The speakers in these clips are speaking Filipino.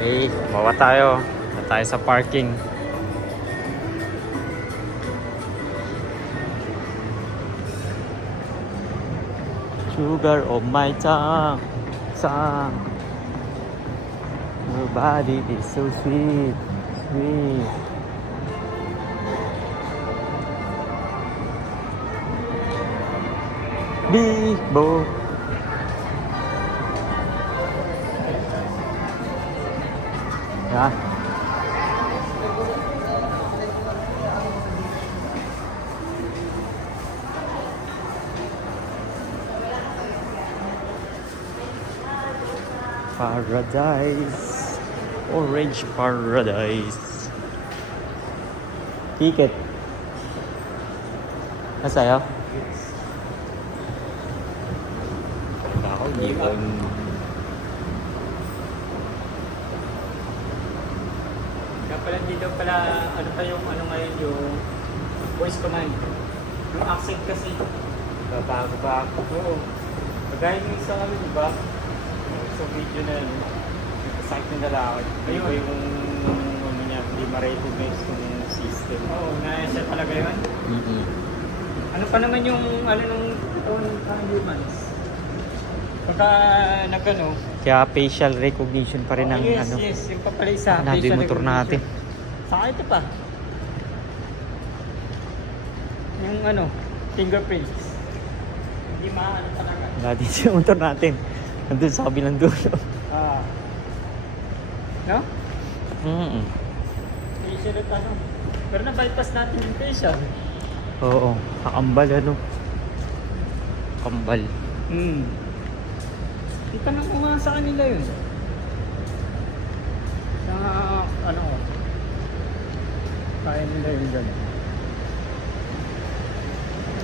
Okay, bawa tayo. Na tayo sa parking. Sugar of my tongue. Your body is so sweet, sweet. Bibo. Yeah. Paradise. Orange paradise. Ticket. Nasa'yo? Ako, yun. Kaya pala dito pala, ano pa yung ano ngayon yung voice command. Yung accent kasi. Babago ba ako? Oo. Kagaya yung isa kami, di ba? Sa video na yun, sakit ng lalaki. Ayun. Iba yung ano niya, hindi ma-recognize yung system. Oo, na-set talaga yun. Ano pa naman yung ano nung taon ng humans? Pagka nagano. Kaya facial recognition pa rin ang yes, ano. yes, yung pa pala isa. Nandun yung motor natin. Saka ito pa. Yung ano, fingerprints. Hindi maano talaga. Nandun yung motor natin. Nandun sa kabilang dulo. Ah. No? Facial at ano. Pero na-bypass natin yung facial. Oo. Kakambal ano. Kambal. Itanong ko nga sa kanila yun. Sa ano ko. Kaya nila yun dyan.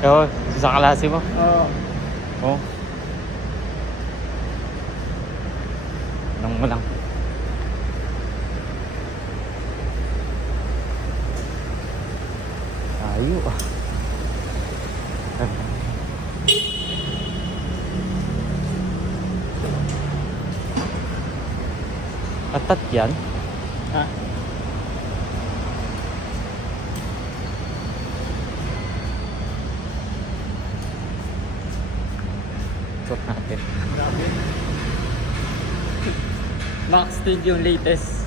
Oo. Sa klase mo. Oo. Oo. Anong mo lang. Tayo ah. Atat yan. Ha? Suot natin. Grabe. Max Steel yung latest.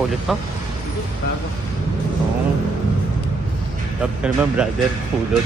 Pulot pa? Bago. Oo. Love ka naman brother. Pulot.